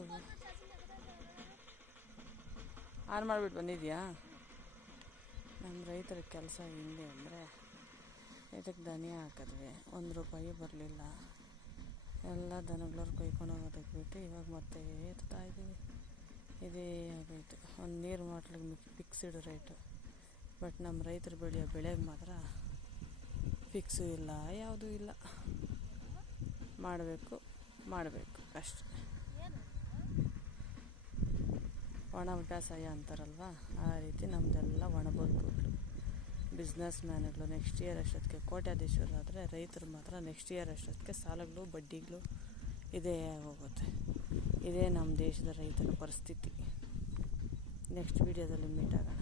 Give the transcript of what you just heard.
ಇದು ಆನ್ ಮಾಡಿಬಿಟ್ಟು ಬಂದಿದ್ಯಾ? ನಮ್ಮ ರೈತರ ಕೆಲಸ ಹಿಂಗೆ ಅಂದರೆ, ಇದಕ್ಕೆ ದನಿ ಹಾಕಿದ್ವಿ, 1 ರೂಪಾಯಿ ಬರಲಿಲ್ಲ. ಎಲ್ಲ ದನಗಳವ್ರು ಕೊಯ್ಕೊಂಡು ಹೋಗೋದಕ್ಕೆ ಬಿಟ್ಟು ಇವಾಗ ಮತ್ತೆ ಎತ್ತಾ ಇದ್ದೀವಿ. ಇದೇ ಆಗೋಯ್ತು. ಒಂದು ನೀರು ಮಾಟ್ಲಿಗೆ ಫಿಕ್ಸ್ಡ್ ರೇಟು. ಬಟ್ ನಮ್ಮ ರೈತರು ಬೆಳೆಯೋ ಬೆಳೆಗೆ ಮಾತ್ರ ಫಿಕ್ಸು ಇಲ್ಲ, ಯಾವುದೂ ಇಲ್ಲ. ಮಾಡಬೇಕು ಅಷ್ಟೆ. ಒಣ ಬೇಸಾಯ ಅಂತಾರಲ್ವ, ಆ ರೀತಿ ನಮ್ಮದೆಲ್ಲ ಒಣ ಬದುಕುಗಳು. ಬಿಸ್ನೆಸ್ ಮ್ಯಾನ್ಗಳು ನೆಕ್ಸ್ಟ್ ಇಯರ್ ಅಷ್ಟೊತ್ತಿಗೆ ಕೋಟ್ಯಾಧೀಶ್ವರಾದರೆ, ರೈತರು ಮಾತ್ರ ನೆಕ್ಸ್ಟ್ ಇಯರ್ ಅಷ್ಟೊತ್ತಿಗೆ ಸಾಲಗಳು ಬಡ್ಡಿಗಳು ಇದೇ ಹೋಗುತ್ತೆ. ಇದೇ ನಮ್ಮ ದೇಶದ ರೈತರ ಪರಿಸ್ಥಿತಿ. ನೆಕ್ಸ್ಟ್ ವೀಡಿಯೋದಲ್ಲಿ ಮೀಟ್ ಆಗೋಣ.